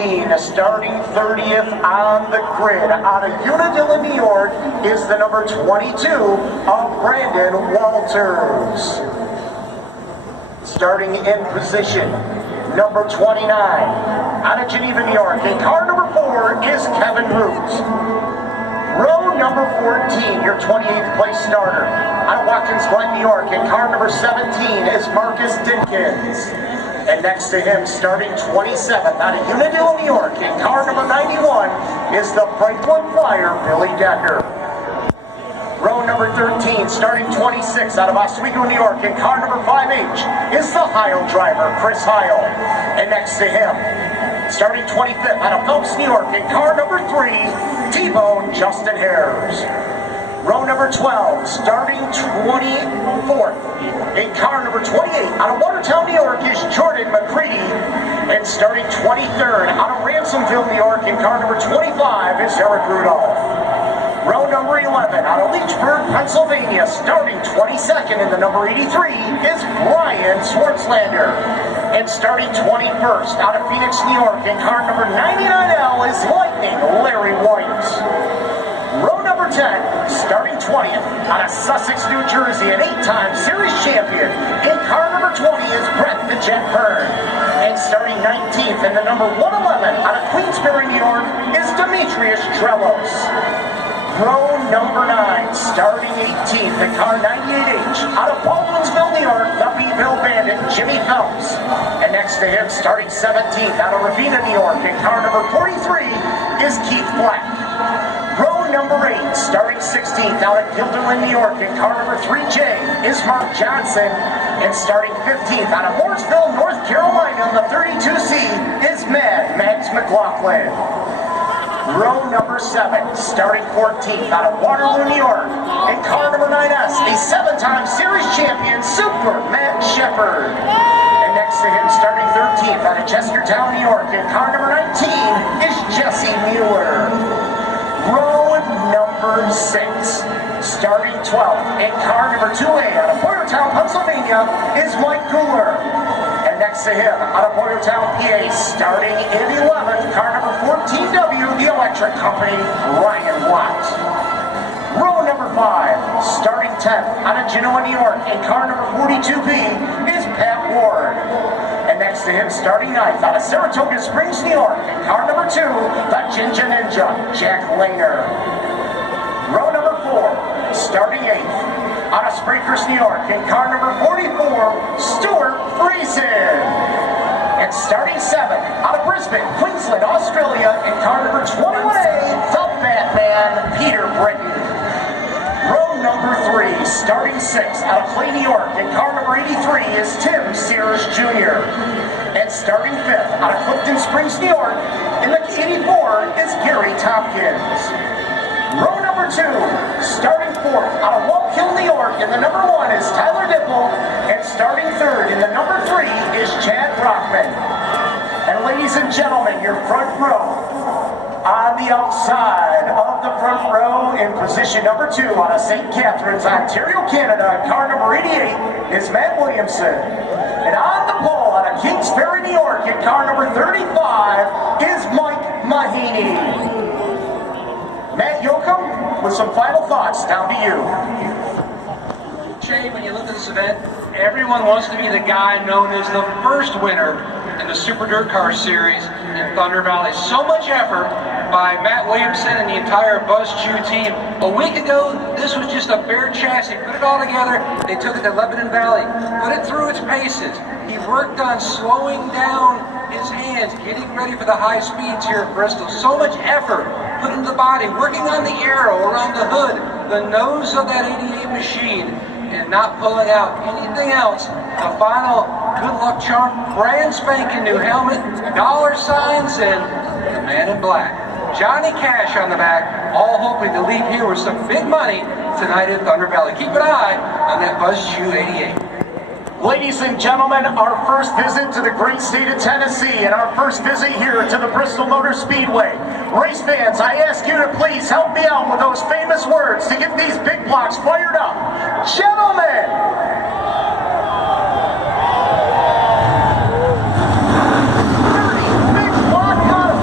14, starting 30th on the grid. Out of Unadilla, New York, is the number 22 of Brandon Walters. Starting in position, number 29, out of Geneva, New York, and car number 4 is Kevin Root. Row number 14, your 28th place starter, out of Watkins Glen, New York, and car number 17 is Marcus Dinkins. And next to him, starting 27th, out of Unadilla, New York, and car number 91 is the Franklin Flyer, Billy Decker. Row number 13, starting 26, out of Oswego, New York, and car number 5H is the Heil driver, Chris Heil. And next to him, starting 25th, out of Phelps, New York, and car number 3, T-Bone Justin Hares. Row number 12, starting 24th, in car number 28, out of Watertown, New York, is Jordan McCready. And starting 23rd, out of Ransomville, New York, in car number 25 is Eric Rudolph. Row number 11, out of Leechburg, Pennsylvania, starting 22nd in the number 83 is Brian Swartzlander. And starting 21st, out of Phoenix, New York, in car number 99L is Lightning Larry White. Row number 10, starting 20th, out of Sussex, New Jersey, an 8-time series champion. In car number 20 is Brett the Jet Byrne. And starting 19th in the number 111, out of Queensbury, New York, is Demetrius Trelos. Row number 9, starting 18th, in car 98H, out of Baldwinsville, New York, the Beeville Bandit, Jimmy Phelps. And next to him, starting 17th, out of Ravenna, New York, in car number 43 is Keith Black. Row number 8, starting 16th, out of Guilderland, New York, in car number 3J is Mark Johnson. And starting 15th, out of Mooresville, North Carolina, in the 32C is Mads McLaughlin. Row number 7, starting 14th, out of Waterloo, New York, in car number 9S, a 7-time series champion, Super Matt Shepard. And next to him, starting 13th, out of Chestertown, New York, in car number 19 is Jesse Mueller. Row number 6, starting 12th, in car number 2A, out of Boyertown, Pennsylvania, is Mike Cooler. And next to him, out of Boyertown, PA, starting in 11th, car number 14W, the Electric Company, Ryan Watt. Row number 5, starting 10th, out of Genoa, New York, in car number 42B is Pat Ward. And next to him, starting 9th, out of Saratoga Springs, New York, in car number 2, the Ginger Ninja, Jack Lehner. Row number 4, starting 8th, out of Springhurst, New York, in car number 44, Stuart Friesen. And starting 7th, out of Brisbane, Queensland, Australia, in car number 21A, the Batman, Peter Britton. Row number 3, starting 6th, out of Clay, New York, in car number 83 is Tim Sears Jr. And starting 5th, out of Clifton Springs, New York, in the 84 is Gary Tompkins. Row number 2, starting 4th, out of Walk Hill, New York, in the number 1 is Tyler Dipple, and starting 3rd in the number 3 is Chad Brockman. And ladies and gentlemen, your front row, on the outside of the front row in position number 2 out of St. Catharines, Ontario, Canada, car number 88 is Matt Williamson. And on the pole out of Kings Ferry, New York, in car number 35 is Mike Mahaney. Matt Yoakum, with some final thoughts, down to you. Jay, when you look at this event, everyone wants to be the guy known as the first winner in the Super Dirt Car Series in Thunder Valley. So much effort by Matt Williamson and the entire Buzz Chew team. A week ago, this was just a bare chassis. Put it all together, they took it to Lebanon Valley, put it through its paces. He worked on slowing down his hands, getting ready for the high speeds here at Bristol. So much effort put into the body, working on the aero around the hood, the nose of that 88 machine, and not pulling out anything else. The final good luck charm, brand spanking new helmet, dollar signs, and the man in black, Johnny Cash on the back, all hoping to leave here with some big money tonight at Thunder Valley. Keep an eye on that Buzz Chew 88. Ladies and gentlemen, our first visit to the great state of Tennessee and our first visit here to the Bristol Motor Speedway. Race fans, I ask you to please help me out with those famous words to get these big blocks fired up. Gentlemen! Big block on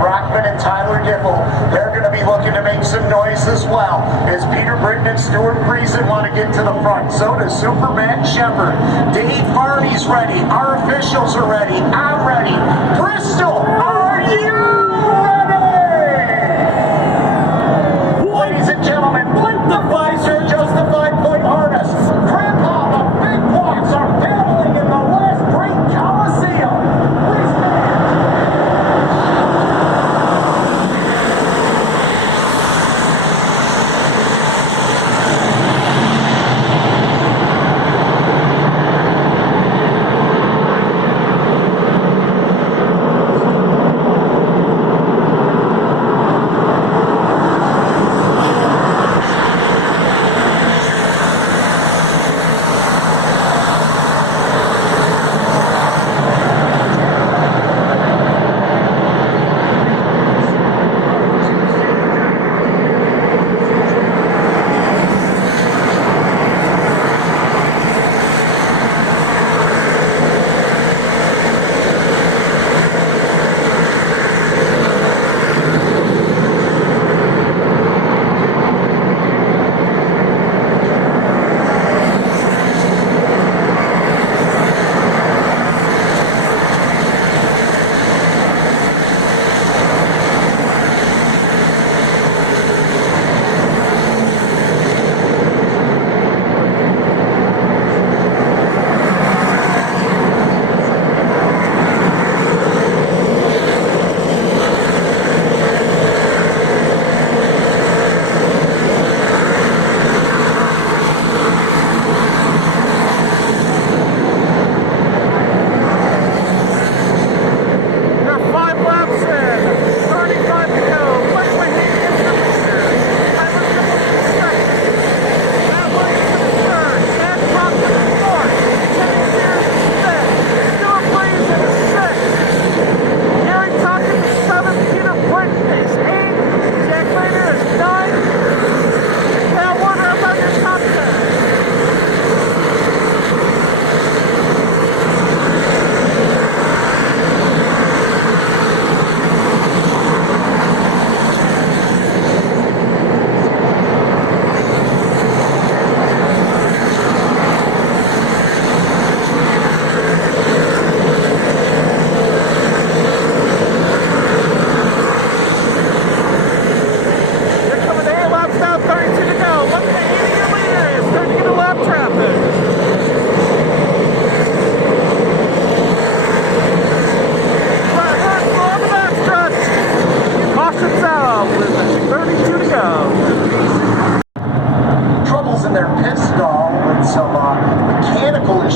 Brockman and Tyler Dibble, they're going to be looking to make some noise as well, as Peter Britton and Stuart Friesen want to get to the front. So does Superman Shepard. Dave Varney's ready. Our officials are ready. I'm ready. Bristol, are you ready? Ladies and gentlemen, blink the visor, adjust the 5-point harness. Grandpa, the big blocks are battling in the last great Coliseum. Please stand.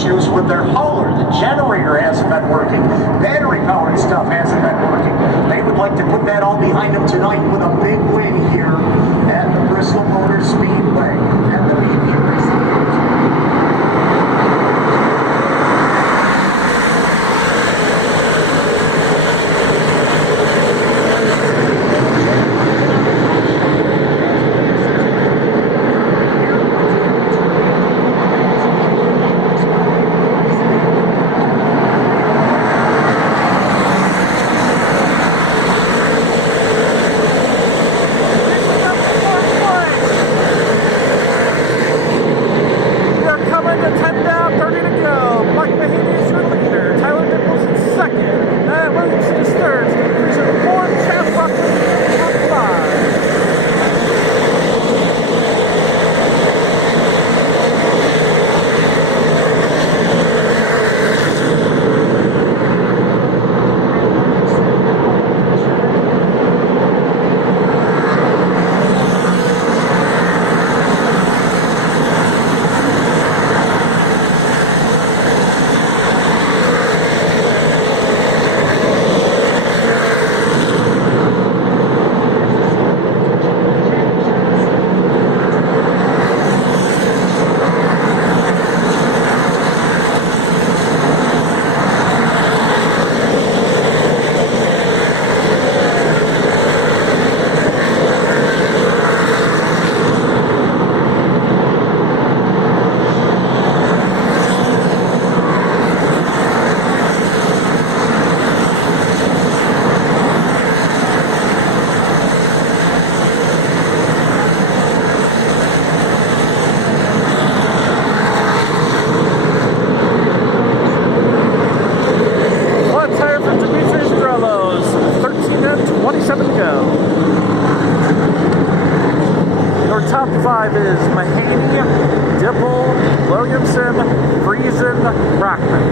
issues with their hauler. The generator hasn't been working. Battery powered stuff hasn't been working. They would like to put that all behind them tonight with a big win here at the Bristol Motor Speedway. And the VP Racing. Rockford.